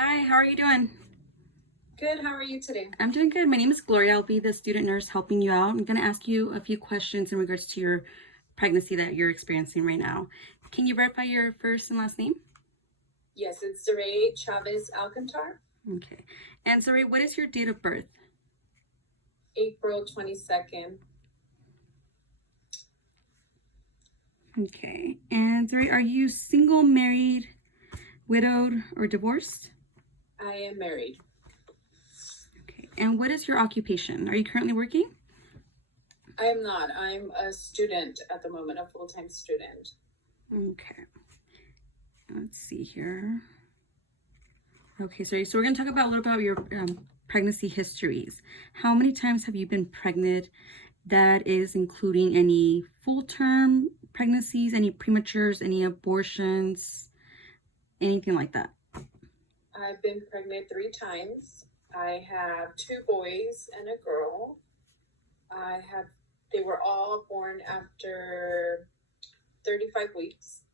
Hi, how are you doing? Good. How are you today? I'm doing good. My name is Gloria. I'll be the student nurse helping you out. I'm going to ask you a few questions in regards to your pregnancy that you're experiencing right now. Can you verify your first and last name? Yes, it's Zaray Chavez Alcantar, Okay. And Zuri, what is your date of birth? April 22nd. Okay. And Zuri, are you single, married, widowed, or divorced? I am married. Okay. And what is your occupation? Are you currently working? I am not. I'm a student at the moment, a full-time student. Okay. Let's see here. Okay, so we're going to talk about a little about your pregnancy histories. How many times have you been pregnant? That is including any full-term pregnancies, any prematures, any abortions, anything like that. I've been pregnant 3 times. I have 2 boys and a girl. They were all born after 35 weeks.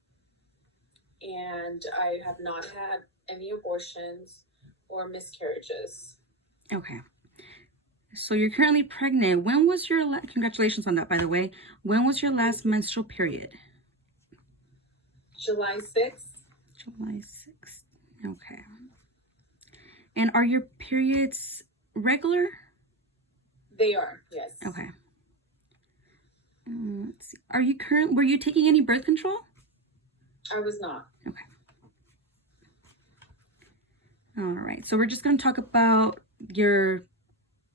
And I have not had any abortions or miscarriages. Okay. So you're currently pregnant. When was your congratulations on that, by the way. When was your last menstrual period? July 6th. July 6th. Okay. And are your periods regular? They are, yes. Okay. Let's see. Were you taking any birth control? I was not. Okay. All right. So we're just going to talk about your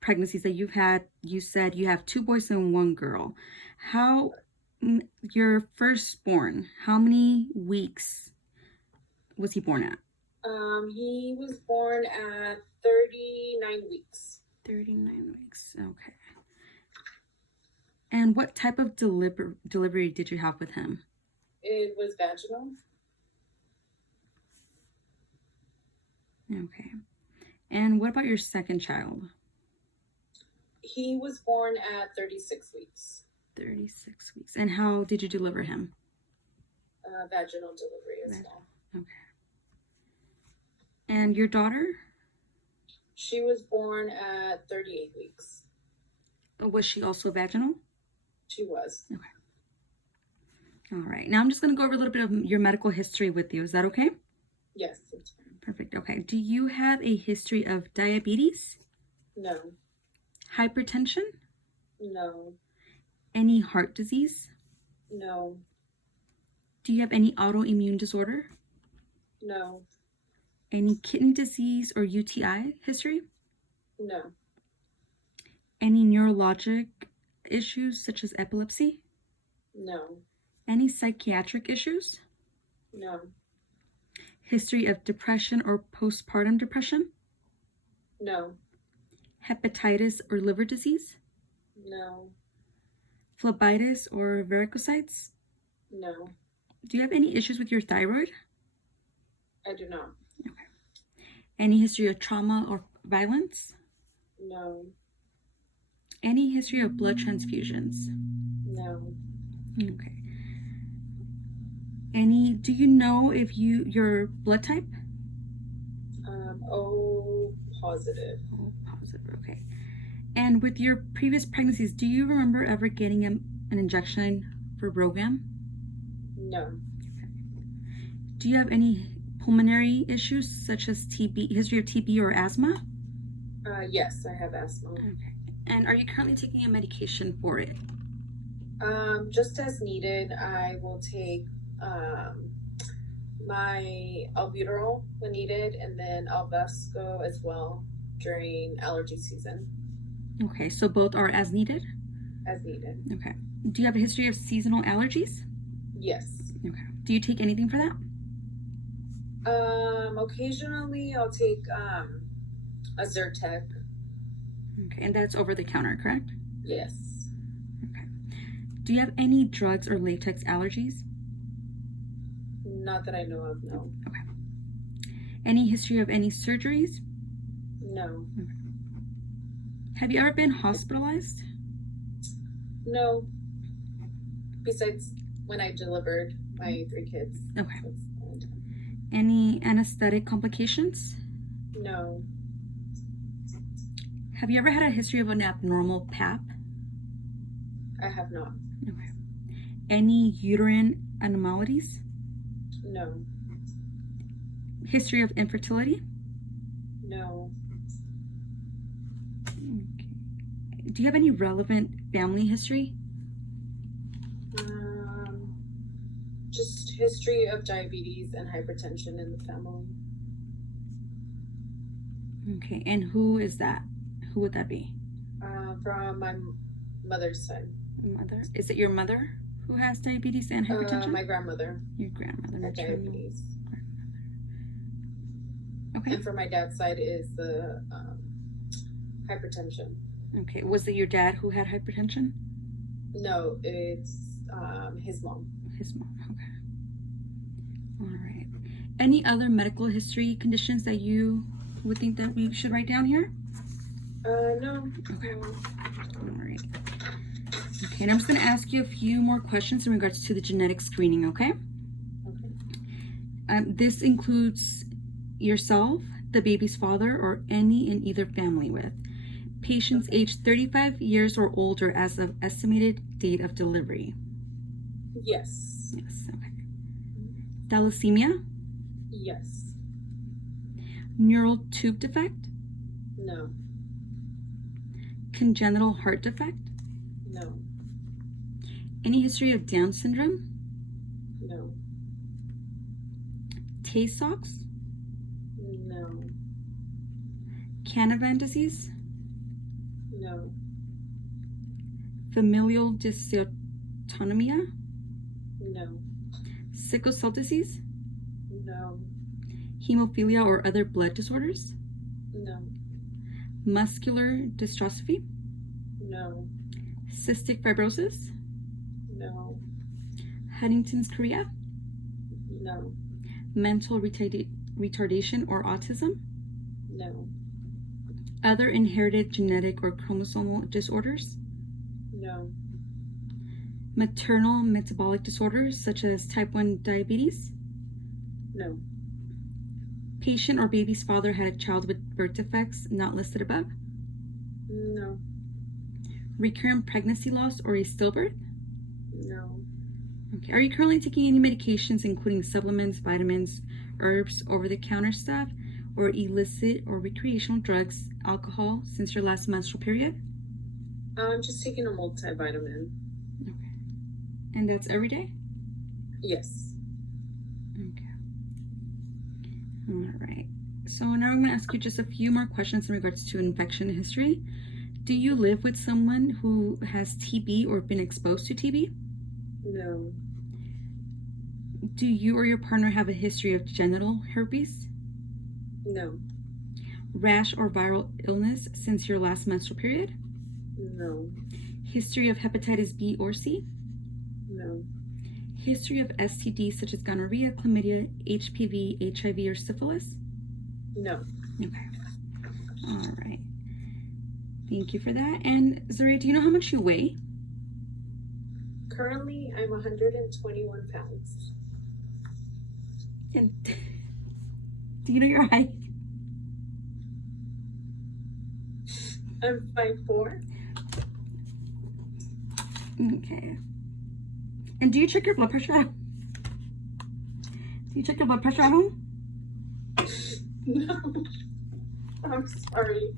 pregnancies that you've had. You said you have 2 boys and 1 girl. Your firstborn, how many weeks was he born at? He was born at 39 weeks. 39 weeks. Okay. And what type of delivery did you have with him? It was vaginal. Okay. And what about your second child? He was born at 36 weeks. 36 weeks. And how did you deliver him? Vaginal delivery as well. Okay. And your daughter? She was born at 38 weeks. Was she also vaginal? She was. Okay. All right. Now I'm just going to go over a little bit of your medical history with you. Is that okay? Yes, that's fine. Perfect. Okay. Do you have a history of diabetes? No. Hypertension? No. Any heart disease? No. Do you have any autoimmune disorder? No. Any kidney disease or UTI history? No. Any neurologic issues such as epilepsy? No. Any psychiatric issues? No. History of depression or postpartum depression? No. Hepatitis or liver disease? No. Phlebitis or varicosities? No. Do you have any issues with your thyroid? I do not. Okay. Any history of trauma or violence? No. Any history of blood transfusions? No. Okay. Do you know if your blood type? O positive. Oh, positive, okay. And with your previous pregnancies, do you remember ever getting an injection for Rogam? No. Okay. Do you have any pulmonary issues such as TB, history of TB or asthma? Yes, I have asthma. Okay. And are you currently taking a medication for it? Just as needed, I will take my albuterol when needed, and then Alvesco as well during allergy season. Okay, so both are as needed? As needed. Okay. Do you have a history of seasonal allergies? Yes. Okay. Do you take anything for that? Occasionally I'll take a Zyrtec. Okay, and that's over the counter, correct? Yes. Okay. Do you have any drugs or latex allergies? Not that I know of, no. Okay. Any history of any surgeries? No. Okay. Have you ever been hospitalized? No. Besides when I delivered my 3 kids. Okay. Any anesthetic complications? No. Have you ever had a history of an abnormal pap? I have not. Okay. Any uterine anomalies? No. History of infertility? No. Okay. Do you have any relevant family history? Just history of diabetes and hypertension in the family. Okay, and who is that? Who would that be? From my mother's side. Mother? Is it your mother who has diabetes and hypertension? My grandmother. Your grandmother. Had diabetes. Okay. And for my dad's side is the hypertension. Okay. Was it your dad who had hypertension? No, it's his mom. His mom. Okay. All right. Any other medical history conditions that you would think that we should write down here? No. Okay. All right. Okay, and I'm just going to ask you a few more questions in regards to the genetic screening, okay? Okay. This includes yourself, the baby's father, or any in either family with. Patients aged 35 years or older as of estimated date of delivery. Yes. Yes, okay. Thalassemia? Yes. Neural tube defect? No. Congenital heart defect? No. Any history of Down syndrome? No. Tay-Sachs? No. Canavan disease? No. Familial dysautonomia? No. Sickle cell disease? No. Hemophilia or other blood disorders? No. Muscular dystrophy? No. Cystic fibrosis? No. Huntington's chorea? No. Mental retardation or autism? No. Other inherited genetic or chromosomal disorders? No. Maternal metabolic disorders such as type 1 diabetes? No. Patient or baby's father had a child with birth defects not listed above? No. Recurrent pregnancy loss or a stillbirth? No. Okay. Are you currently taking any medications, including supplements, vitamins, herbs, over-the-counter stuff, or illicit or recreational drugs, alcohol, since your last menstrual period? I'm just taking a multivitamin. Okay. And that's every day? Yes. Okay. All right. So now I'm going to ask you just a few more questions in regards to infection history. Do you live with someone who has TB or been exposed to TB? No. Do you or your partner have a history of genital herpes? No. Rash or viral illness since your last menstrual period? No. History of hepatitis B or C? No. History of STDs such as gonorrhea, chlamydia, HPV, HIV, or syphilis? No. Okay. All right. Thank you for that. And Zaria, do you know how much you weigh? Currently, I'm 121 pounds. And do you know your height? I'm 5'4". Okay. And do you check your blood pressure at home? Do you check your blood pressure at home? No. I'm sorry.